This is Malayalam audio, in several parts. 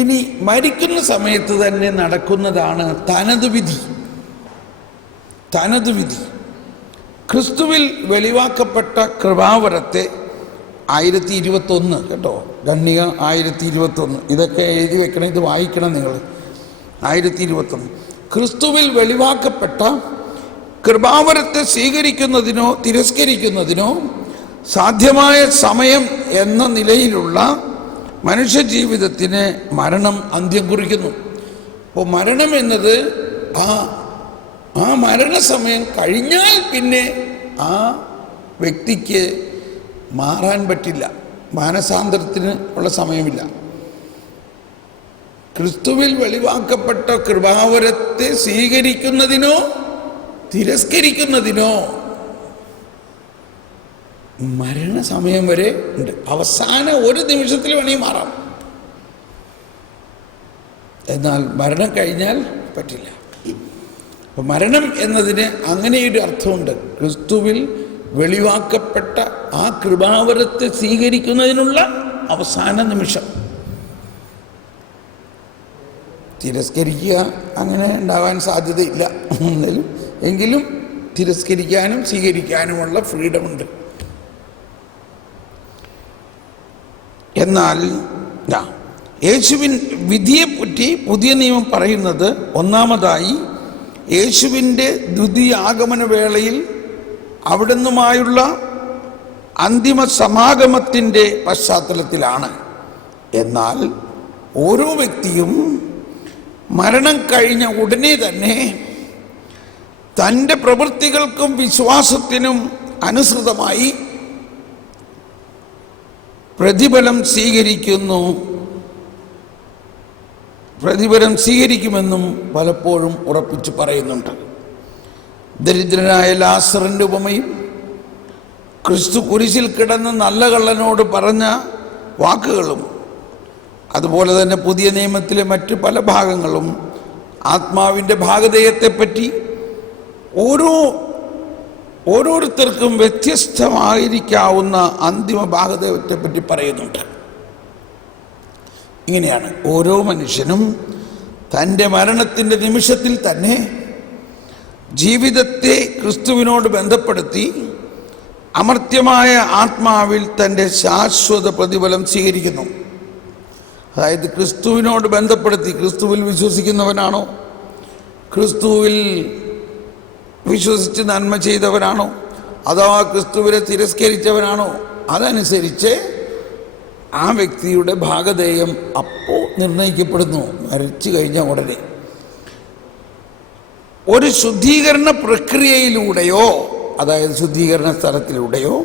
ഇനി മരിക്കുന്ന സമയത്ത് തന്നെ നടക്കുന്നതാണ് തനതുവിധി. തനതുവിധി ക്രിസ്തുവിൽ വെളിവാക്കപ്പെട്ട കൃപാവരത്തെ 1021 കേട്ടോ, ഖണ്ഡിക 1021. ഇതൊക്കെ എഴുതി വെക്കണം, ഇത് വായിക്കണം നിങ്ങൾ. 1021 ക്രിസ്തുവിൽ വെളിവാക്കപ്പെട്ട കൃപാവരത്തെ സ്വീകരിക്കുന്നതിനോ തിരസ്കരിക്കുന്നതിനോ സാധ്യമായ സമയം എന്ന നിലയിലുള്ള മനുഷ്യജീവിതത്തിന് മരണം അന്ത്യം കുറിക്കുന്നു. അപ്പോൾ മരണം എന്നത് ആ മരണസമയം കഴിഞ്ഞാൽ പിന്നെ ആ വ്യക്തിക്ക് മാറാൻ പറ്റില്ല, മാനസാന്തരത്തിന് ഉള്ള സമയമില്ല. ക്രിസ്തുവിൽ വെളിവാക്കപ്പെട്ട കൃപാവരത്തെ സ്വീകരിക്കുന്നതിനോ തിരസ്കരിക്കുന്നതിനോ മരണസമയം വരെ ഉണ്ട്. അവസാന ഒരു നിമിഷത്തിൽ വേണമെങ്കിൽ മാറാം, എന്നാൽ മരണം കഴിഞ്ഞാൽ പറ്റില്ല. അപ്പം മരണം എന്നതിന് അങ്ങനെയൊരു അർത്ഥമുണ്ട്. ക്രിസ്തുവിൽ വെളിവാക്കപ്പെട്ട ആ കൃപാവരത്തെ സ്വീകരിക്കുന്നതിനുള്ള അവസാന നിമിഷം. തിരസ്കരിക്കുക അങ്ങനെ ഉണ്ടാവാൻ സാധ്യതയില്ല, എങ്കിലും തിരസ്കരിക്കാനും സ്വീകരിക്കാനുമുള്ള ഫ്രീഡമുണ്ട്. എന്നാൽ യേശുവിൻ വിധിയെപ്പറ്റി പുതിയ നിയമം പറയുന്നത് ഒന്നാമതായി യേശുവിൻ്റെ ദ്വിതീയ ആഗമന വേളയിൽ അവിടുന്നുമായുള്ള അന്തിമ സമാഗമത്തിൻ്റെ പശ്ചാത്തലത്തിലാണ്. എന്നാൽ ഓരോ വ്യക്തിയും മരണം കഴിഞ്ഞ ഉടനെ തന്നെ തൻ്റെ പ്രവൃത്തികൾക്കും വിശ്വാസത്തിനും അനുസൃതമായി പ്രതിഫലം സ്വീകരിക്കുമെന്നും പലപ്പോഴും ഉറപ്പിച്ച് പറയുന്നുണ്ട്. ദരിദ്രനായ ലാസറിൻ്റെ ഉപമയും ക്രിസ്തു കുരിശിൽ കിടന്ന് നല്ല കള്ളനോട് പറഞ്ഞ വാക്കുകളും അതുപോലെ തന്നെ പുതിയ നിയമത്തിലെ മറ്റ് പല ഭാഗങ്ങളും ആത്മാവിൻ്റെ ഭാഗധേയത്തെപ്പറ്റി ഓരോരുത്തർക്കും വ്യത്യസ്തമായിരിക്കാവുന്ന അന്തിമ ഭാഗധേയത്തെപ്പറ്റി പറയുന്നുണ്ട്. ഇങ്ങനെയാണ് ഓരോ മനുഷ്യനും തൻ്റെ മരണത്തിൻ്റെ നിമിഷത്തിൽ തന്നെ ജീവിതത്തെ ക്രിസ്തുവിനോട് ബന്ധപ്പെടുത്തി അമർത്യമായ ആത്മാവിൽ തൻ്റെ ശാശ്വത പ്രതിഫലം സ്വീകരിക്കുന്നു. അതായത് ക്രിസ്തുവിനോട് ബന്ധപ്പെടുത്തി, ക്രിസ്തുവിൽ വിശ്വസിക്കുന്നവനാണോ, ക്രിസ്തുവിൽ വിശ്വസിച്ച് നന്മ ചെയ്തവനാണോ, അഥവാ ക്രിസ്തുവിനെ തിരസ്കരിച്ചവനാണോ, അതനുസരിച്ച് ആ വ്യക്തിയുടെ ഭാഗധേയം അപ്പോൾ നിർണയിക്കപ്പെടുന്നു. മരിച്ചു കഴിഞ്ഞ ഉടനെ ഒരു ശുദ്ധീകരണ പ്രക്രിയയിലൂടെയോ, അതായത് ശുദ്ധീകരണ സ്ഥലത്തിലൂടെയോ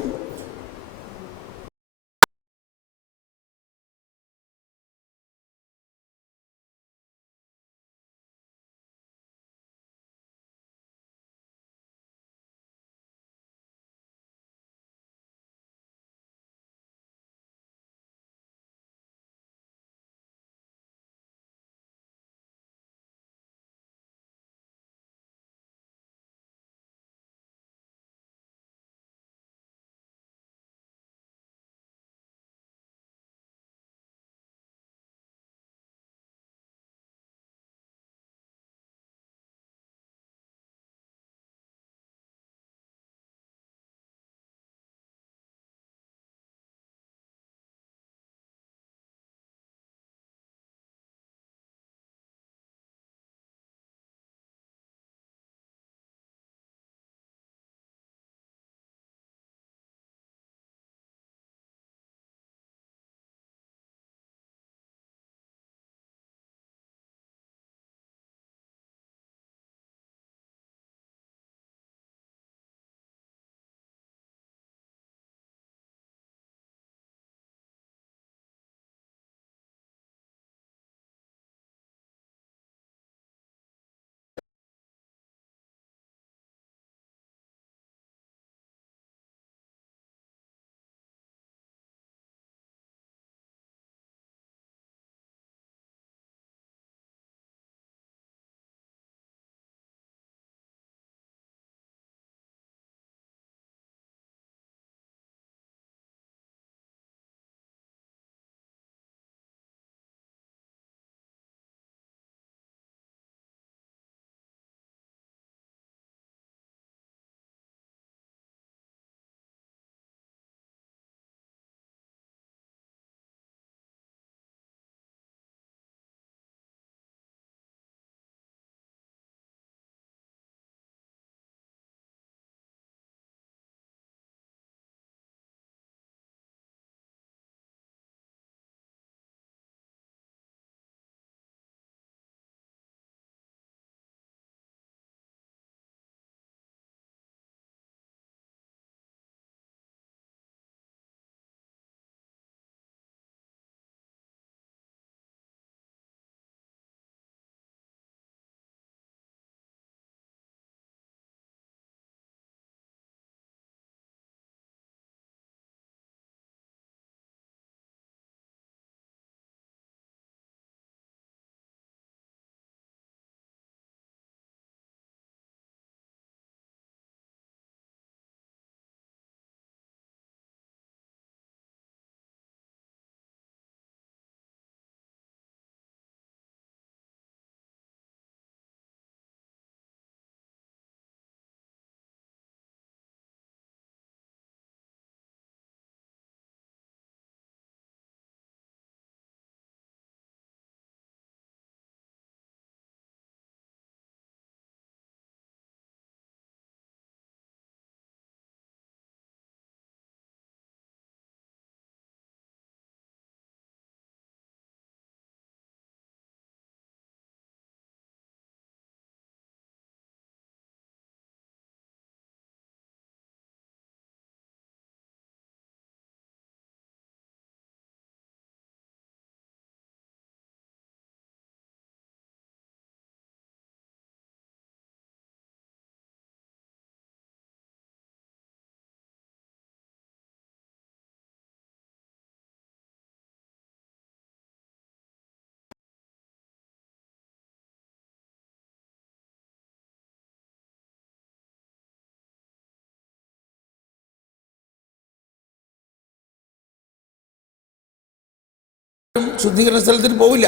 ശുദ്ധീകരണ സ്ഥലത്തിന് പോവില്ല.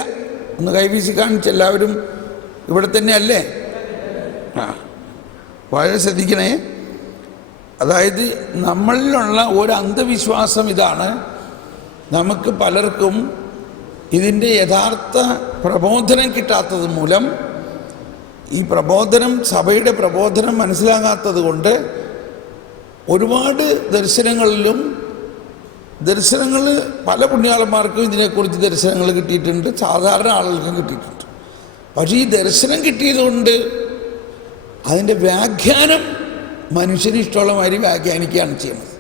ഒന്ന് കൈവീശി കാണിച്ച് എല്ലാവരും ഇവിടെ തന്നെ അല്ലേ? വളരെ ശ്രദ്ധിക്കണേ. അതായത് നമ്മളിലുള്ള ഒരു അന്ധവിശ്വാസം ഇതാണ്, നമുക്ക് പലർക്കും ഇതിൻ്റെ യഥാർത്ഥ പ്രബോധനം കിട്ടാത്തത് മൂലം, ഈ പ്രബോധനം, സഭയുടെ പ്രബോധനം മനസ്സിലാകാത്തത് കൊണ്ട് ഒരുപാട് ദർശനങ്ങൾ പല പുണ്യാളന്മാർക്കും ഇതിനെക്കുറിച്ച് ദർശനങ്ങൾ കിട്ടിയിട്ടുണ്ട്, സാധാരണ ആളുകൾക്കും കിട്ടിയിട്ടുണ്ട്. പക്ഷേ ഈ ദർശനം കിട്ടിയതുകൊണ്ട് അതിൻ്റെ വ്യാഖ്യാനം മനുഷ്യന് ഇഷ്ടമുള്ള മാതിരി വ്യാഖ്യാനിക്കുകയാണ് ചെയ്യുന്നത്.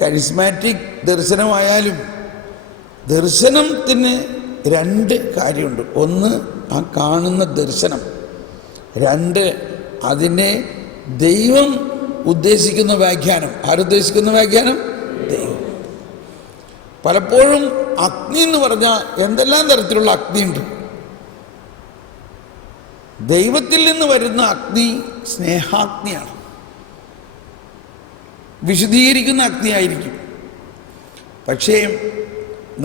കരിസ്മാറ്റിക് ദർശനമായാലും ദർശനത്തിന് രണ്ട് കാര്യമുണ്ട്. ഒന്ന് ആ കാണുന്ന ദർശനം, രണ്ട് അതിനെ ദൈവം ഉദ്ദേശിക്കുന്ന വ്യാഖ്യാനം. ആരുദ്ദേശിക്കുന്ന വ്യാഖ്യാനം? ദൈവം. പലപ്പോഴും അഗ്നി എന്ന് പറഞ്ഞാൽ എന്തെല്ലാം തരത്തിലുള്ള അഗ്നിയുണ്ട്. ദൈവത്തിൽ നിന്ന് വരുന്ന അഗ്നി സ്നേഹാഗ്നിയാണ്, വിശുദ്ധീകരിക്കുന്ന അഗ്നിയായിരിക്കും. പക്ഷേ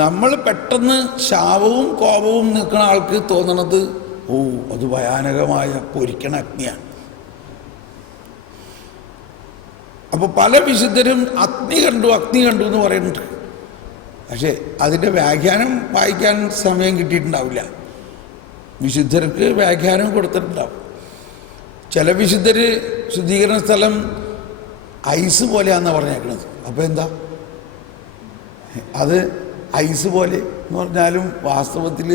നമ്മൾ പെട്ടെന്ന് ശാപവും കോപവും നിൽക്കുന്ന ആൾക്ക് തോന്നണത് അത് ഭയാനകമായ പൊരിക്കണ അഗ്നിയാണ്. അപ്പോൾ പല വിശുദ്ധരും അഗ്നി കണ്ടു എന്ന് പറയുന്നുണ്ട്. പക്ഷേ അതിൻ്റെ വ്യാഖ്യാനം വായിക്കാൻ സമയം കിട്ടിയിട്ടുണ്ടാവില്ല. വിശുദ്ധർക്ക് വ്യാഖ്യാനം കൊടുത്തിട്ടുണ്ടാവും. ചില വിശുദ്ധർ ശുദ്ധീകരണ സ്ഥലം ഐസ് പോലെയാണെന്നാണ് പറഞ്ഞേക്കുന്നത്. അപ്പോൾ എന്താ അത് ഐസ് പോലെ എന്ന് പറഞ്ഞാലും വാസ്തവത്തിൽ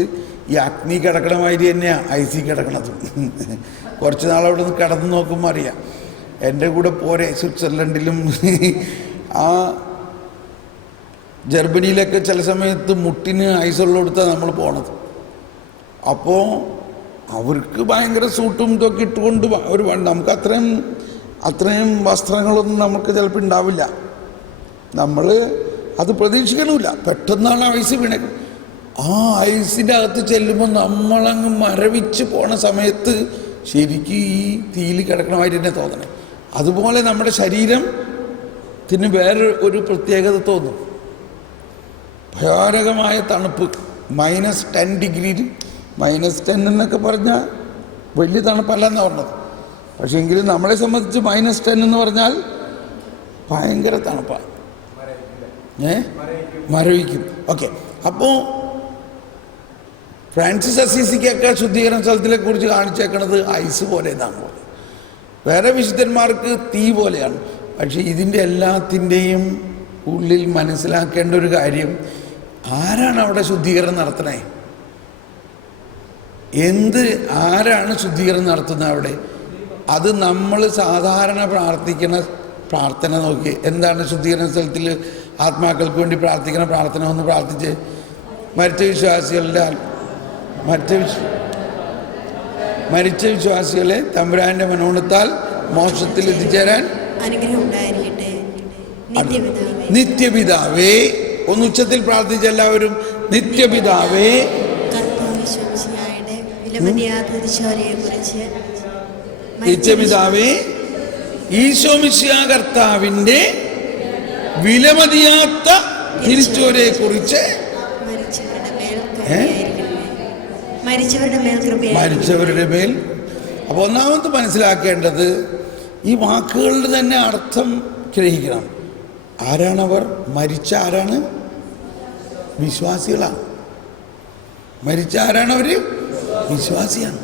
ഈ അഗ്നി കിടക്കണ മാതിരി തന്നെയാണ് ഐസി കിടക്കണത്. കുറച്ച് നാളവിടെ നിന്ന് കിടന്ന് നോക്കുമ്പോൾ അറിയാം. എൻ്റെ കൂടെ പോരെ സ്വിറ്റ്സർലൻഡിലും ആ ജർമ്മനിയിലൊക്കെ ചില സമയത്ത് മുട്ടിന് ഐസുള്ള കൊടുത്താണ് നമ്മൾ പോണത്. അപ്പോൾ അവർക്ക് ഭയങ്കര സൂട്ടും ഇതൊക്കെ ഇട്ടുകൊണ്ട് ഒരു നമുക്ക് അത്രയും വസ്ത്രങ്ങളൊന്നും നമുക്ക് ചിലപ്പോൾ ഉണ്ടാവില്ല. നമ്മൾ അത് പ്രതീക്ഷിക്കണമില്ല. പെട്ടെന്നാണ് ഐസ് വീണേക്കും. ആ ഐസിൻ്റെ അകത്ത് ചെല്ലുമ്പോൾ നമ്മളങ്ങ് മരവിച്ച് പോണ സമയത്ത് ശരിക്കും ഈ തീയിൽ കിടക്കണമായിട്ട് തന്നെ തോന്നണം. അതുപോലെ നമ്മുടെ ശരീരത്തിന് വേറെ ഒരു പ്രത്യേകത തോന്നും. ഭയാനകമായ തണുപ്പ്, -10 ഡിഗ്രിയിൽ. -10 എന്നൊക്കെ പറഞ്ഞാൽ വലിയ തണുപ്പല്ല എന്നാണ് പറഞ്ഞത്. പക്ഷേ എങ്കിലും നമ്മളെ സംബന്ധിച്ച് -10 എന്ന് പറഞ്ഞാൽ ഭയങ്കര തണുപ്പാണ്, മരവിക്കും. ഓക്കെ. അപ്പോൾ ഫ്രാൻസിസ് അസീസിക്കൊക്കെ ശുദ്ധീകരണ സ്ഥലത്തിനെ കുറിച്ച് കാണിച്ചേക്കണത് ഐസ് പോലെ എന്നാണ് പറഞ്ഞത്. വേറെ വിശുദ്ധന്മാർക്ക് തീ പോലെയാണ്. പക്ഷേ ഇതിൻ്റെ എല്ലാത്തിൻ്റെയും ഉള്ളിൽ മനസ്സിലാക്കേണ്ട ഒരു കാര്യം, ആരാണ് അവിടെ ശുദ്ധീകരണം നടത്തണേ? ആരാണ് ശുദ്ധീകരണം നടത്തുന്നത് അവിടെ? അത് നമ്മൾ സാധാരണ പ്രാർത്ഥിക്കുന്ന പ്രാർത്ഥന നോക്കി. എന്താണ് ശുദ്ധീകരണ സ്ഥലത്തിൽ ആത്മാക്കൾക്ക് വേണ്ടി പ്രാർത്ഥിക്കുന്ന പ്രാർത്ഥന? ഒന്ന് പ്രാർത്ഥിച്ച് മരിച്ച വിശ്വാസികളെ തമ്പുരാന്റെ മനോണത്താൽ മോക്ഷത്തിൽ എത്തിച്ചേരാൻ നിത്യപിതാവേ. ഒന്ന് ഉച്ചത്തിൽ പ്രാർത്ഥിച്ച എല്ലാവരും, നിത്യപിതാവേ, നിത്യപിതാവേ, ഈശോ മിശിഹാ കർത്താവിന്റെ വിലമതിയാത്ത തിരിച്ചുവരയെ കുറിച്ച് മരിച്ചവരുടെ മേൽ. അപ്പോൾ ഒന്നാമത് മനസ്സിലാക്കേണ്ടത് ഈ വാക്കുകളുടെ തന്നെ അർത്ഥം ഗ്രഹിക്കണം. ആരാണവർ? ആരാണ്? വിശ്വാസികളാണ്. ആരാണവർ? വിശ്വാസിയാണ്.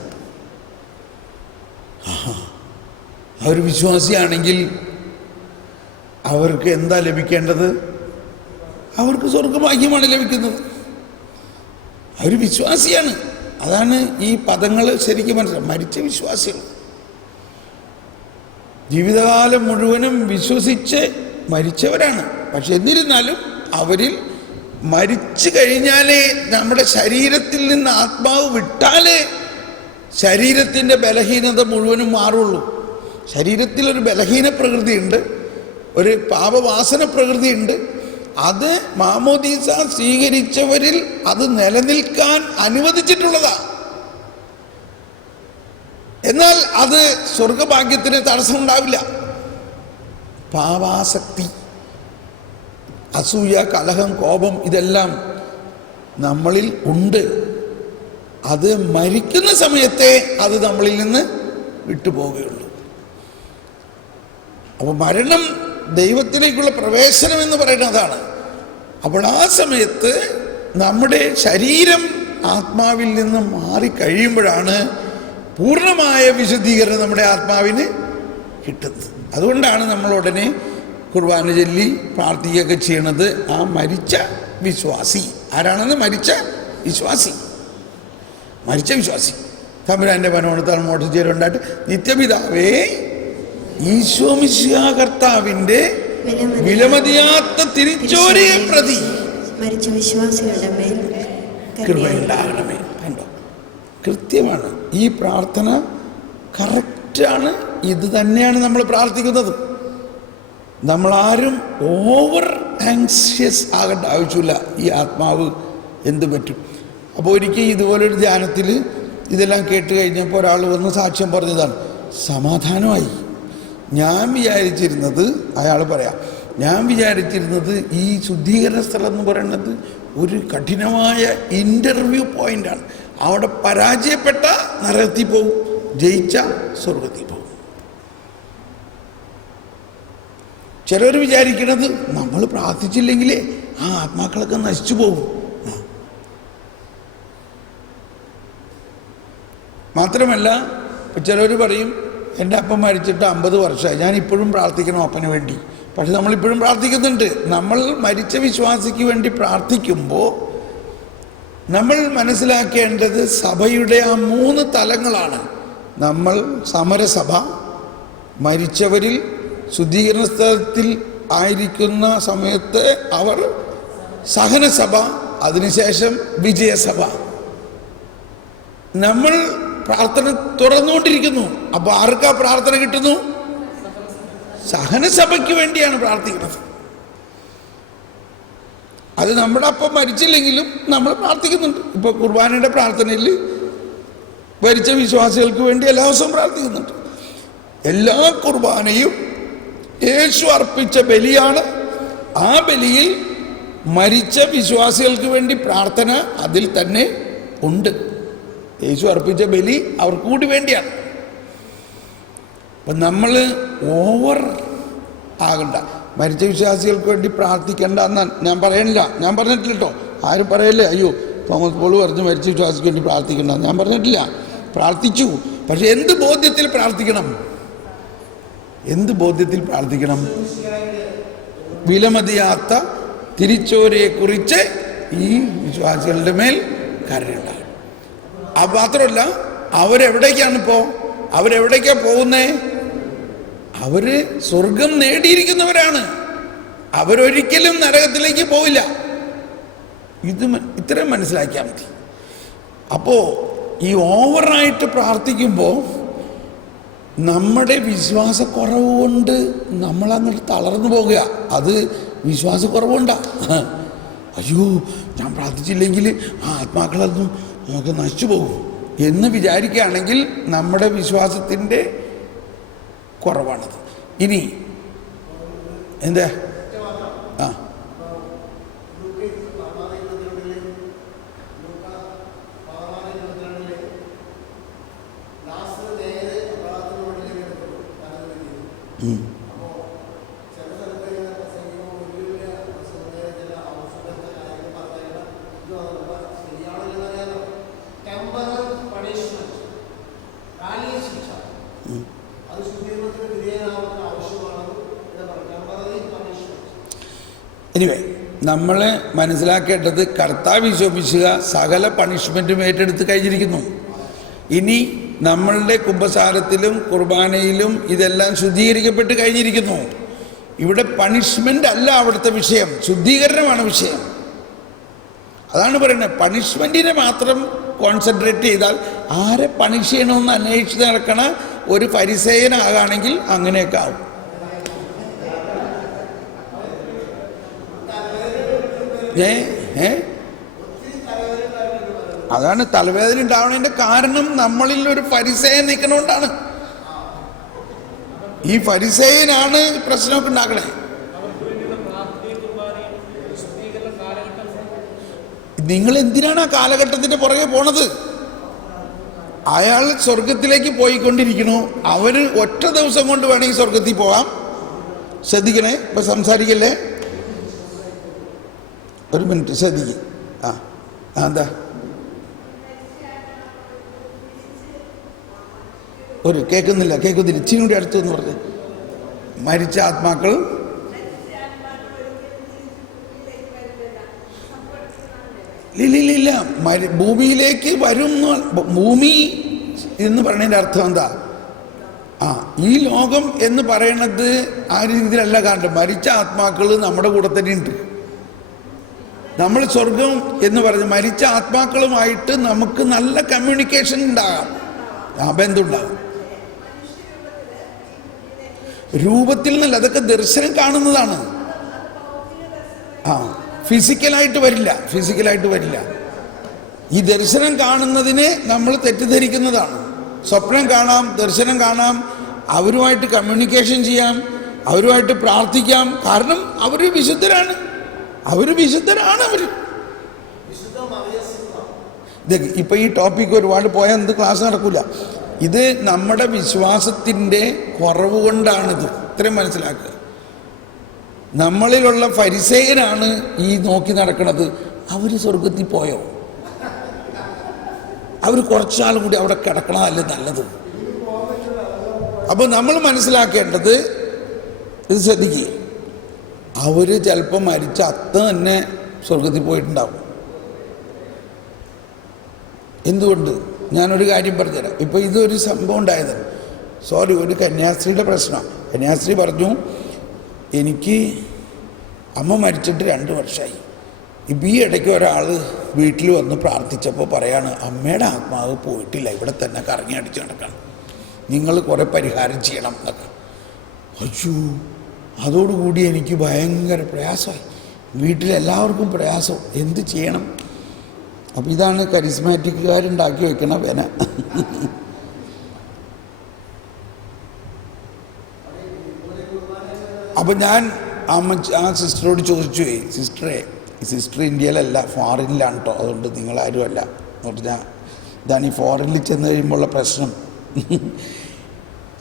അവർ വിശ്വാസിയാണെങ്കിൽ അവർക്ക് എന്താ ലഭിക്കേണ്ടത്? അവർക്ക് സ്വർഗഭാഗ്യമാണ് ലഭിക്കുന്നത്. അവർ വിശ്വാസിയാണ്. അതാണ് ഈ പദങ്ങൾ ശരിക്കും മനസ്സിലാവും. മരിച്ച വിശ്വാസികൾ ജീവിതകാലം മുഴുവനും വിശ്വസിച്ച് മരിച്ചവരാണ്. പക്ഷെ എന്നിരുന്നാലും അവരിൽ മരിച്ചു കഴിഞ്ഞാലേ, നമ്മുടെ ശരീരത്തിൽ നിന്ന് ആത്മാവ് വിട്ടാലേ ശരീരത്തിൻ്റെ ബലഹീനത മുഴുവനും മാറുള്ളൂ. ശരീരത്തിലൊരു ബലഹീന പ്രകൃതിയുണ്ട്, ഒരു പാപവാസന പ്രകൃതിയുണ്ട്. അത് മാമോദീസ സ്വീകരിച്ചവരിൽ അത് നിലനിൽക്കാൻ അനുവദിച്ചിട്ടുള്ളതാ. എന്നാൽ അത് സ്വർഗഭാഗ്യത്തിന് തടസ്സമുണ്ടാവില്ല. പാവാസക്തി, അസൂയ, കലഹം, കോപം, ഇതെല്ലാം നമ്മളിൽ ഉണ്ട്. അത് മരിക്കുന്ന സമയത്തെ അത് നമ്മളിൽ നിന്ന് വിട്ടുപോവുകയുള്ളൂ. അപ്പോൾ മരണം ദൈവത്തിലേക്കുള്ള പ്രവേശനം എന്ന് പറയുന്നത് അതാണ്. അപ്പോൾ ആ സമയത്ത് നമ്മുടെ ശരീരം ആത്മാവിൽ നിന്ന് മാറിക്കഴിയുമ്പോഴാണ് പൂർണ്ണമായ വിശുദ്ധീകരണം നമ്മുടെ ആത്മാവിന് കിട്ടുന്നത്. അതുകൊണ്ടാണ് നമ്മൾ ഉടനെ കുർബാന ചൊല്ലി പ്രാർത്ഥിക്കുകയൊക്കെ ചെയ്യണത്. ആ മരിച്ച വിശ്വാസി ആരാണെന്ന്? മരിച്ച വിശ്വാസി. മരിച്ച വിശ്വാസി തമ്പുരാൻ്റെ മനോണത്താൽ മോക്ഷജീവനുണ്ടായിട്ട് നിത്യപിതാവേ ഈശോ മിശിഹാ കർത്താവിൻ്റെ വിലമതിയാത്ത തിരിച്ചോരയെ പ്രതി മരിച്ച വിശ്വാസികളുടെ മേൽ കൃപയുണ്ടാകണമേ. കണ്ടോ, കൃത്യമാണ് ഈ പ്രാർത്ഥന, കറക്റ്റാണ്. ഇത് തന്നെയാണ് നമ്മൾ പ്രാർത്ഥിക്കുന്നത്. നമ്മളാരും ഓവർ ആങ്ഷ്യസ് ആകേണ്ട ആവശ്യമില്ല. ഈ ആത്മാവ് എന്ത് പറ്റും? അപ്പോൾ ഒരിക്കൽ ഇതുപോലൊരു ധ്യാനത്തിൽ ഇതെല്ലാം കേട്ട് കഴിഞ്ഞപ്പോൾ ഒരാൾ വന്ന് സാക്ഷ്യം പറഞ്ഞതാണ്, സമാധാനമായി. ഞാൻ വിചാരിച്ചിരുന്നത്, അയാൾ പറയാം, ഞാൻ വിചാരിച്ചിരുന്നത് ഈ ശുദ്ധീകരണ സ്ഥലം എന്ന് പറയുന്നത് ഒരു കഠിനമായ ഇൻ്റർവ്യൂ പോയിൻ്റാണ്. അവിടെ പരാജയപ്പെട്ട നരകത്തിൽ പോകും, ജയിച്ച സ്വർഗത്തിൽ പോകും. ചിലർ വിചാരിക്കുന്നത് നമ്മൾ പ്രാർത്ഥിച്ചില്ലെങ്കിലേ ആ ആത്മാക്കളൊക്കെ നശിച്ചു പോകും. മാത്രമല്ല ചിലർ പറയും, എൻ്റെ അപ്പം മരിച്ചിട്ട് 50 വർഷമായി, ഞാൻ ഇപ്പോഴും പ്രാർത്ഥിക്കണം അപ്പന് വേണ്ടി. പക്ഷെ നമ്മളിപ്പോഴും പ്രാർത്ഥിക്കുന്നുണ്ട്. നമ്മൾ മരിച്ച വിശ്വാസിക്ക് വേണ്ടി പ്രാർത്ഥിക്കുമ്പോൾ നമ്മൾ മനസ്സിലാക്കേണ്ടത് സഭയുടെ ആ 3 തലങ്ങളാണ്. നമ്മൾ സമരസഭ, മരിച്ചവരിൽ ശുദ്ധീകരണ സ്ഥലത്തിൽ ആയിരിക്കുന്ന സമയത്ത് അവർ സഹനസഭ, അതിനുശേഷം വിജയസഭ. നമ്മൾ പ്രാർത്ഥന തുറന്നുകൊണ്ടിരിക്കുന്നു. അപ്പോൾ ആർക്കാ പ്രാർത്ഥന കിട്ടുന്നു? സഹനസഭയ്ക്ക് വേണ്ടിയാണ് പ്രാർത്ഥിക്കുന്നത്. അത് നമ്മുടെ അപ്പം മരിച്ചില്ലെങ്കിലും നമ്മൾ പ്രാർത്ഥിക്കുന്നുണ്ട്. ഇപ്പോൾ കുർബാനയുടെ പ്രാർത്ഥനയിൽ മരിച്ച വിശ്വാസികൾക്ക് വേണ്ടി എല്ലാ ദിവസവും പ്രാർത്ഥിക്കുന്നുണ്ട്. എല്ലാ കുർബാനയും യേശു അർപ്പിച്ച ബലിയാണ്. ആ ബലിയിൽ മരിച്ച വിശ്വാസികൾക്ക് വേണ്ടി പ്രാർത്ഥന അതിൽ തന്നെ ഉണ്ട്. യേശു അർപ്പിച്ച ബലി അവർക്ക് കൂടി വേണ്ടിയാണ്. അപ്പം നമ്മൾ ഓവർ ആകണ്ട. മരിച്ച വിശ്വാസികൾക്ക് വേണ്ടി പ്രാർത്ഥിക്കേണ്ട എന്ന് ഞാൻ പറയണില്ല, ഞാൻ പറഞ്ഞിട്ടില്ല കേട്ടോ. ആരും പറയല്ലേ, അയ്യോ തോമസ് പോൾ പറഞ്ഞു മരിച്ച വിശ്വാസിക്ക് വേണ്ടി പ്രാർത്ഥിക്കണ്ട, ഞാൻ പറഞ്ഞിട്ടില്ല. പ്രാർത്ഥിച്ചു. പക്ഷെ എന്ത് ബോധ്യത്തിൽ പ്രാർത്ഥിക്കണം? എന്ത് ബോധ്യത്തിൽ പ്രാർത്ഥിക്കണം? വിലമതിയാത്ത തിരിച്ചോരയെക്കുറിച്ച് ഈ വിശ്വാസികളുടെ മേൽ കരുണയുണ്ടാകും. അത് മാത്രമല്ല, അവരെവിടേക്കാണിപ്പോൾ? അവരെവിടേക്കാ പോകുന്നേ? അവര് സ്വർഗം നേടിയിരിക്കുന്നവരാണ്. അവരൊരിക്കലും നരകത്തിലേക്ക് പോവില്ല. ഇത്രയും മനസ്സിലാക്കിയാൽ മതി. അപ്പോൾ ഈ ഓവറായിട്ട് പ്രാർത്ഥിക്കുമ്പോൾ നമ്മുടെ വിശ്വാസക്കുറവ് കൊണ്ട് നമ്മളങ്ങോട്ട് തളർന്നു പോകുക. അത് വിശ്വാസക്കുറവുണ്ടാ. അയ്യോ ഞാൻ പ്രാർത്ഥിച്ചില്ലെങ്കിൽ ആ ആത്മാക്കളൊന്നും നമുക്ക് നശിച്ചു പോകും എന്ന് വിചാരിക്കുകയാണെങ്കിൽ നമ്മുടെ വിശ്വാസത്തിൻ്റെ കുറവാണത്. ഇനി എന്താ ആ എനിവേ നമ്മൾ മനസ്സിലാക്കേണ്ടത് കർത്താവ് വിശ്വസിക്കുക സകല പണിഷ്മെൻറ്റും ഏറ്റെടുത്ത് കഴിഞ്ഞിരിക്കുന്നു. ഇനി നമ്മളുടെ കുമ്പസാരത്തിലും കുർബാനയിലും ഇതെല്ലാം ശുദ്ധീകരിക്കപ്പെട്ട് കഴിഞ്ഞിരിക്കുന്നു. ഇവിടെ പണിഷ്മെൻ്റ് അല്ല അവിടുത്തെ വിഷയം, ശുദ്ധീകരണമാണ് വിഷയം. അതാണ് പറയുന്നത്. പണിഷ്മെൻറ്റിനെ മാത്രം കോൺസെൻട്രേറ്റ് ചെയ്താൽ ആരെ പണിഷ് ചെയ്യണമെന്ന് അന്വേഷിച്ച് നടക്കണ ഒരു ഫരിസേയനാകാണെങ്കിൽ അങ്ങനെയൊക്കെ ആവും. അതാണ് തലവേദന ഉണ്ടാവുന്നതിൻ്റെ കാരണം. നമ്മളിൽ ഒരു ഫരിസേയൻ നിൽക്കണോണ്ടാണ്. ഈ ഫരിസേയനാണ് പ്രശ്നമൊക്കെ ഉണ്ടാക്കണേ. നിങ്ങൾ എന്തിനാണ് ആ കാലഘട്ടത്തിൻ്റെ പുറകെ പോണത്? അയാൾ സ്വർഗത്തിലേക്ക് പോയിക്കൊണ്ടിരിക്കണു. അവർ ഒറ്റ ദിവസം കൊണ്ട് വേണമെങ്കിൽ സ്വർഗത്തിൽ പോവാം. ശ്രദ്ധിക്കണേ, ഇപ്പം സംസാരിക്കല്ലേ, ഒരു മിനിറ്റ് ശ്രദ്ധിക്കും. എന്താ കേൾക്കുന്നില്ല ഇച്ചിരി കൂടി അടുത്തു എന്ന് പറഞ്ഞു. മരിച്ച ആത്മാക്കൾ ഇല്ല ഭൂമിയിലേക്ക് വരും. ഭൂമി എന്ന് പറയുന്നതിൻ്റെ അർത്ഥം എന്താ? ഈ ലോകം എന്ന് പറയണത് ആ രീതിയിലല്ല കാണുന്നത്. മരിച്ച ആത്മാക്കൾ നമ്മുടെ കൂടെ തന്നെ ഉണ്ട്. നമ്മൾ സ്വർഗം എന്ന് പറഞ്ഞ് മരിച്ച ആത്മാക്കളുമായിട്ട് നമുക്ക് നല്ല കമ്മ്യൂണിക്കേഷൻ ഉണ്ടാകാം, ബന്ധമുണ്ടാകും. രൂപത്തിൽ നിന്നല്ല, അതൊക്കെ ദർശനം കാണുന്നതാണ്. ഫിസിക്കലായിട്ട് വരില്ല. ഈ ദർശനം കാണുന്നതിനെ നമ്മൾ തെറ്റിദ്ധരിക്കുന്നതാണ്. സ്വപ്നം കാണാം, ദർശനം കാണാം, അവരുമായിട്ട് കമ്മ്യൂണിക്കേഷൻ ചെയ്യാം, അവരുമായിട്ട് പ്രാർത്ഥിക്കാം. കാരണം അവർ വിശുദ്ധരാണ്. ഇപ്പൊ ഈ ടോപ്പിക്ക് ഒരുപാട് പോയാൽ എന്ത് ക്ലാസ് നടക്കില്ല. ഇത് നമ്മുടെ വിശ്വാസത്തിൻ്റെ കുറവ് കൊണ്ടാണിത്. ഇത്രയും മനസ്സിലാക്കുക. നമ്മളിലുള്ള ഫരിസേയനാണ് ഈ നോക്കി നടക്കുന്നത്. അവർ സ്വർഗത്തിൽ പോയോ? അവർ കുറച്ചാളും കൂടി അവിടെ കിടക്കണതല്ലേ നല്ലത്. അപ്പോൾ നമ്മൾ മനസ്സിലാക്കേണ്ടത്, ഇത് ശ്രദ്ധിക്കുക, അവർ ചിലപ്പോൾ മരിച്ച അത്ത തന്നെ സ്വർഗത്തിൽ പോയിട്ടുണ്ടാവും. എന്തുകൊണ്ട്? ഞാനൊരു കാര്യം പറഞ്ഞുതരാം. ഇപ്പോൾ ഇതൊരു സംഭവം ഉണ്ടായത്, ഒരു കന്യാസ്ത്രീയുടെ പ്രശ്നം. കന്യാസ്ത്രീ പറഞ്ഞു, എനിക്ക് അമ്മ മരിച്ചിട്ട് 2 വർഷമായി. ഇപ്പം ഈ ഇടയ്ക്ക് ഒരാൾ വീട്ടിൽ വന്ന് പ്രാർത്ഥിച്ചപ്പോൾ പറയാണ്, അമ്മയുടെ ആത്മാവ് പോയിട്ടില്ല, ഇവിടെ തന്നെ കറങ്ങി അടിച്ച് നടക്കണം, നിങ്ങൾ കുറേ പരിഹാരം ചെയ്യണം എന്നൊക്കെ. അയ്യോ, അതോടുകൂടി എനിക്ക് ഭയങ്കര പ്രയാസമായി. വീട്ടിലെല്ലാവർക്കും പ്രയാസം, എന്ത് ചെയ്യണം? അപ്പം ഇതാണ് കരിസ്മാറ്റിക്കുകാരുണ്ടാക്കി വെക്കണ വെന. അപ്പം ഞാൻ ആ സിസ്റ്ററോട് ചോദിച്ചു, സിസ്റ്റർ ഇന്ത്യയിലല്ല ഫോറിനിലാണ് കേട്ടോ, അതുകൊണ്ട് നിങ്ങളാരും അല്ല എന്ന് പറഞ്ഞാൽ, ഇതാണ് ഈ ഫോറിനിൽ ചെന്ന് കഴിയുമ്പോഴുള്ള പ്രശ്നം.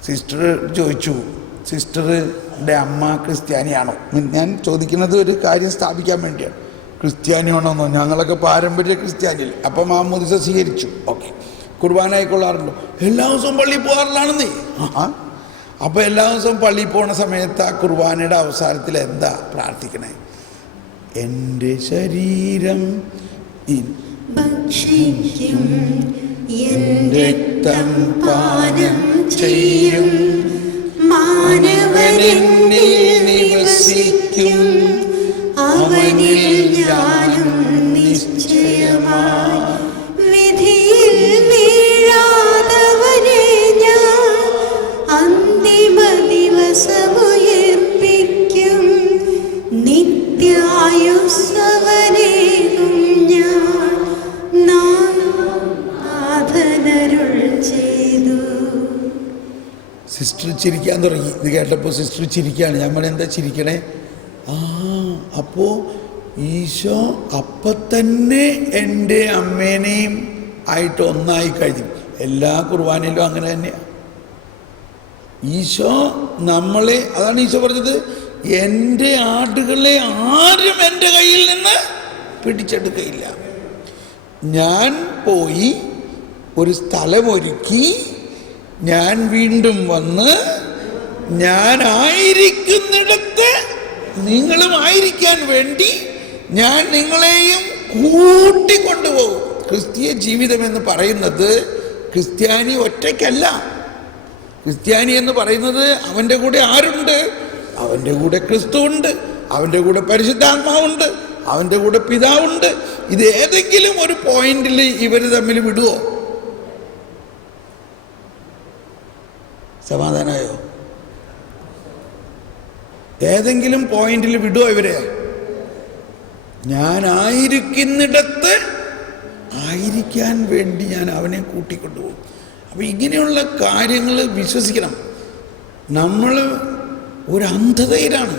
സിസ്റ്റർ ചോദിച്ചു, സിസ്റ്ററുടെ അമ്മ ക്രിസ്ത്യാനിയാണോ? ഞാൻ ചോദിക്കുന്നത് ഒരു കാര്യം സ്ഥാപിക്കാൻ വേണ്ടിയാണ്. ക്രിസ്ത്യാനിയാണോന്നോ? ഞങ്ങളൊക്കെ പാരമ്പര്യ ക്രിസ്ത്യാനിയിൽ. അപ്പം മാമോദിസ സ്വീകരിച്ചു. ഓക്കെ. കുർബാന ആയിക്കൊള്ളാറുണ്ടോ? എല്ലാ ദിവസവും പള്ളിയിൽ പോകാറില്ലാണെന്നേ. അപ്പോൾ എല്ലാ ദിവസവും പള്ളിയിൽ പോണ സമയത്ത് ആ കുർബാനയുടെ അവസാനത്തിൽ എന്താ പ്രാർത്ഥിക്കണേ? എൻ്റെ ശരീരം ഭക്ഷിക്കും, എൻ്റെ രക്തം പാനം ചെയ്യും, മാനവനെന്നിൽ നിവസിക്കും, അവനിൽ ഞാനും നിശ്ചയമായി വിധിയിൽ വീഴാതവനെ ഞാൻ അന്തിമ ദിവസമുയർപ്പിക്കും, നിത്യായുസ്സവനേകും ഞാൻ നാഥനരുൾ ചെയ്തു. സിസ്റ്റർ ചിരിക്കാൻ തുടങ്ങി. ഇത് കേട്ടപ്പോൾ സിസ്റ്റർ ചിരിക്കുകയാണ്. ഞാൻ പറഞ്ഞ എന്താ ചിരിക്കണേ? അപ്പോൾ ഈശോ അപ്പം തന്നെ എൻ്റെ അമ്മേനെയും ആയിട്ട് ഒന്നായി കഴിഞ്ഞു. എല്ലാ കുർബാനയിലും അങ്ങനെ തന്നെയാണ്. ഈശോ നമ്മളെ, അതാണ് ഈശോ പറഞ്ഞത്, എൻ്റെ ആടുകളെ ആരും എൻ്റെ കയ്യിൽ നിന്ന് പിടിച്ചെടുക്കയില്ല. ഞാൻ പോയി ഒരു സ്ഥലമൊരുക്കി ഞാൻ വീണ്ടും വന്ന് ഞാനായിരിക്കുന്നിടത്ത് നിങ്ങളും ആയിരിക്കാൻ വേണ്ടി ഞാൻ നിങ്ങളെയും കൂട്ടിക്കൊണ്ടുപോകും. ക്രിസ്തീയ ജീവിതം എന്ന് പറയുന്നത് ക്രിസ്ത്യാനി ഒറ്റയ്ക്കല്ല. ക്രിസ്ത്യാനി എന്ന് പറയുന്നത് അവൻ്റെ കൂടെ ആരുണ്ട്? അവൻ്റെ കൂടെ ക്രിസ്തുവുണ്ട്, അവൻ്റെ കൂടെ പരിശുദ്ധാത്മാവുണ്ട്, അവൻ്റെ കൂടെ പിതാവുണ്ട്. ഇത് ഏതെങ്കിലും ഒരു പോയിന്റിൽ ഇവർ തമ്മിൽ വിടുവോ? സമാധാനമായോ? ഏതെങ്കിലും പോയിന്റിൽ വിടുവോ ഇവരെ? ഞാനായിരിക്കുന്നിടത്ത് ആയിരിക്കാൻ വേണ്ടി ഞാൻ അവനെ കൂട്ടിക്കൊണ്ടുപോകും. അപ്പം ഇങ്ങനെയുള്ള കാര്യങ്ങൾ വിശ്വസിക്കണം. നമ്മൾ ഒരു അന്ധതയിലാണ്.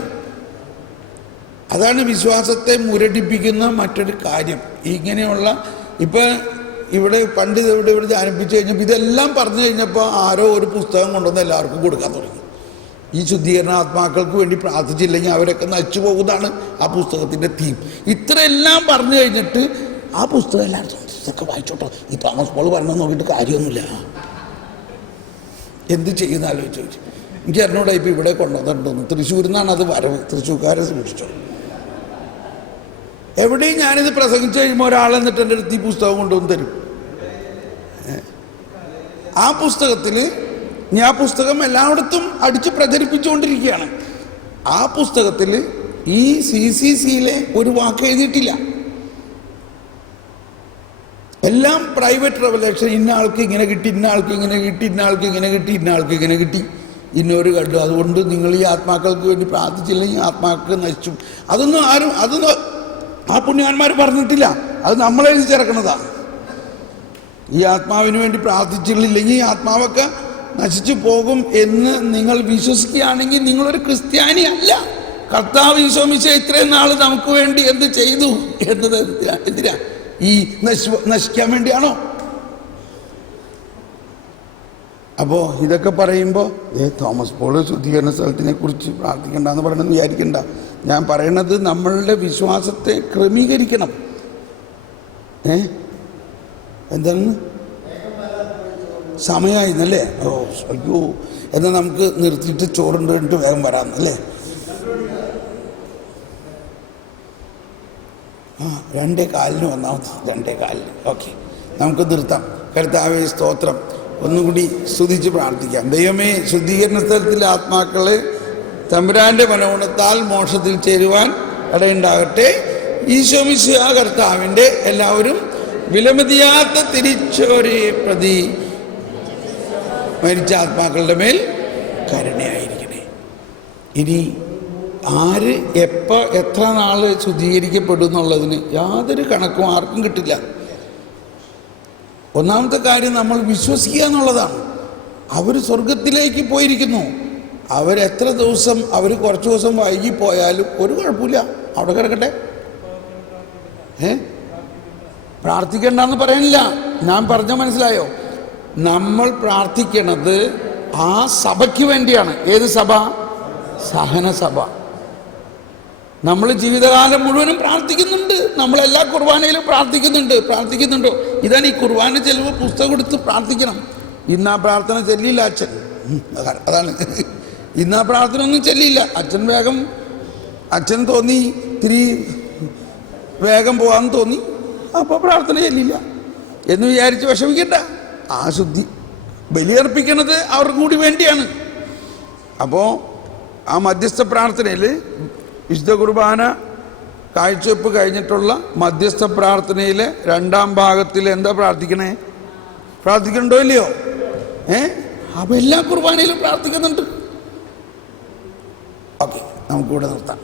അതാണ് വിശ്വാസത്തെ മുരടിപ്പിക്കുന്ന മറ്റൊരു കാര്യം. ഇങ്ങനെയുള്ള ഇപ്പം ഇവിടെ പണ്ട് ഇവിടെ ധ്യാനിപ്പിച്ച് കഴിഞ്ഞപ്പോൾ ഇതെല്ലാം പറഞ്ഞു കഴിഞ്ഞപ്പോൾ ആരോ ഒരു പുസ്തകം കൊണ്ടുവന്ന് എല്ലാവർക്കും കൊടുക്കാൻ തുടങ്ങി. ഈ ശുദ്ധീകരണ ആത്മാക്കൾക്ക് വേണ്ടി പ്രാർത്ഥിച്ചില്ലെങ്കിൽ അവരൊക്കെ നശിച്ചു പോകുന്നതാണ് ആ പുസ്തകത്തിൻ്റെ തീം. ഇത്രയെല്ലാം പറഞ്ഞു കഴിഞ്ഞിട്ട് ആ പുസ്തകം എല്ലാവരും ഇതൊക്കെ വായിച്ചോട്ടോ, ഈ തോമസ് പോൾ പറഞ്ഞു നോക്കിയിട്ട് കാര്യമൊന്നുമില്ല, എന്ത് ചെയ്യുന്ന ആലോചിച്ച് ചോദിച്ചു. എനിക്ക് എന്നോട് ഇപ്പം ഇവിടെ കൊണ്ടുവന്നിട്ടുണ്ടെന്ന്. തൃശ്ശൂരിൽ നിന്നാണ് അത് വരവ്, തൃശ്ശൂർക്കാരെ സൂക്ഷിച്ചോ. എവിടെയും ഞാനിത് പ്രസംഗിച്ച് കഴിയുമ്പോൾ ഒരാൾ എന്നിട്ട് എൻ്റെ അടുത്ത് ഈ പുസ്തകം കൊണ്ടുവന്ന് തരും. ആ പുസ്തകത്തിൽ ഞാൻ ആ പുസ്തകം എല്ലായിടത്തും അടിച്ച് പ്രചരിപ്പിച്ചുകൊണ്ടിരിക്കുകയാണ്. ആ പുസ്തകത്തിൽ ഈ CCCയിലെ ഒരു വാക്ക് എഴുതിയിട്ടില്ല. എല്ലാം പ്രൈവറ്റ് റെവലേഷൻ. ഇന്ന ആൾക്ക് ഇങ്ങനെ കിട്ടി, ഇന്ന ആൾക്ക് ഇങ്ങനെ കിട്ടി, ഇന്ന ആൾക്ക് ഇങ്ങനെ കിട്ടി, ഇന്ന ആൾക്ക് ഇങ്ങനെ കിട്ടി, ഇന്നൊരു കണ്ടു. അതുകൊണ്ട് നിങ്ങൾ ഈ ആത്മാക്കൾക്ക് വേണ്ടി പ്രാർത്ഥിച്ചില്ലെങ്കിൽ ആത്മാക്കൾ നശിച്ചു. അതൊന്നും ആ പുണ്യവാന്മാർ പറഞ്ഞിട്ടില്ല. അത് നമ്മളെഴുതി ചേർക്കണതാണ്. ഈ ആത്മാവിന് വേണ്ടി പ്രാർത്ഥിച്ചില്ലെങ്കിൽ ഈ ആത്മാവൊക്കെ നശിച്ചു പോകും എന്ന് നിങ്ങൾ വിശ്വസിക്കുകയാണെങ്കിൽ നിങ്ങളൊരു ക്രിസ്ത്യാനി അല്ല. കർത്താവ് ഈശോ മിശിഹാ ഇത്രയും നാൾ നമുക്ക് വേണ്ടി എന്ത് ചെയ്തു എന്നത് എന്തിനാ? ഈ നശിക്കാൻ വേണ്ടിയാണോ? അപ്പോൾ ഇതൊക്കെ പറയുമ്പോൾ തോമസ് പോൾ ശുദ്ധീകരണ സ്ഥലത്തിനെ കുറിച്ച് പ്രാർത്ഥിക്കണ്ടെന്ന് പറയണമെന്ന് വിചാരിക്കണ്ട. ഞാൻ പറയണത് നമ്മളുടെ വിശ്വാസത്തെ ക്രമീകരിക്കണം. എന്താണ് സമയമായിരുന്നല്ലേ? അയ്യോ, എന്നാൽ നമുക്ക് നിർത്തിയിട്ട് ചോറുണ്ടിട്ട് വേഗം വരാമെന്നല്ലേ? 2:15 ഒന്നാമത് 2:15. ഓക്കെ, നമുക്ക് നിർത്താം. കർത്താവേ സ്തോത്രം. ഒന്നുകൂടി സ്തുതിച്ച് പ്രാർത്ഥിക്കാം. ദൈവമേ, ശുദ്ധീകരണ സ്ഥലത്തിലെ ആത്മാക്കളെ തമ്പുരാൻ്റെ മനോഗുണത്താൽ മോക്ഷത്തിൽ ചേരുവാൻ ഇടയുണ്ടാകട്ടെ. ഈശോ മിശിഹാ കർത്താവിൻ്റെ എല്ലാവരും വിലമതിയാത്ത തിരിച്ചോരയെ പ്രതി മരിച്ച ആത്മാക്കളുടെ മേൽ കരുണയായിരിക്കണേ. ഇനി ആര് എത്ര നാൾ ശുദ്ധീകരിക്കപ്പെടും എന്നുള്ളതിന് യാതൊരു കണക്കും ആർക്കും കിട്ടില്ല. ഒന്നാമത്തെ കാര്യം നമ്മൾ വിശ്വസിക്കുക എന്നുള്ളതാണ്. അവർ സ്വർഗത്തിലേക്ക് പോയിരിക്കുന്നു. അവരെത്ര ദിവസം, അവർ കുറച്ച് ദിവസം വൈകിപ്പോയാലും ഒരു കുഴപ്പമില്ല, അവിടെ കിടക്കട്ടെ. പ്രാർത്ഥിക്കേണ്ടെന്ന് പറയാനില്ല. ഞാൻ പറഞ്ഞ മനസ്സിലായോ? നമ്മൾ പ്രാർത്ഥിക്കണത് ആ സഭയ്ക്ക് വേണ്ടിയാണ്. ഏത് സഭ? സഹനസഭ. നമ്മൾ ജീവിതകാലം മുഴുവനും പ്രാർത്ഥിക്കുന്നുണ്ട്. നമ്മളെല്ലാ കുർബാനയിലും പ്രാർത്ഥിക്കുന്നുണ്ടോ? ഇതാണ് ഈ കുർബാന ചെല്ലുമ്പോൾ പുസ്തകം എടുത്ത് പ്രാർത്ഥിക്കണം. ഇന്നാ പ്രാർത്ഥന ചെല്ലിയില്ല അച്ഛൻ, അതാണ്. ഇന്നാ പ്രാർത്ഥന ഒന്നും ചെല്ലിയില്ല അച്ഛൻ തോന്നി ഇത്തിരി വേഗം പോകാമെന്ന് തോന്നി, അപ്പോൾ പ്രാർത്ഥന ചെല്ലില്ല എന്ന് വിചാരിച്ച് വിഷമിക്കണ്ട. ആ ശുദ്ധി ബലിയർപ്പിക്കണത് അവർക്കും കൂടി വേണ്ടിയാണ്. അപ്പോൾ ആ മധ്യസ്ഥ പ്രാർത്ഥനയിൽ വിശുദ്ധ കുർബാന കാഴ്ചവെപ്പ് കഴിഞ്ഞിട്ടുള്ള മധ്യസ്ഥ പ്രാർത്ഥനയിലെ 2ാം ഭാഗത്തിൽ എന്താ പ്രാർത്ഥിക്കണ്ടോ ഇല്ലയോ? അപ്പോൾ എല്ലാ കുർബാനയിലും പ്രാർത്ഥിക്കുന്നുണ്ട്. ഓക്കെ, നമുക്കിവിടെ നിർത്താം.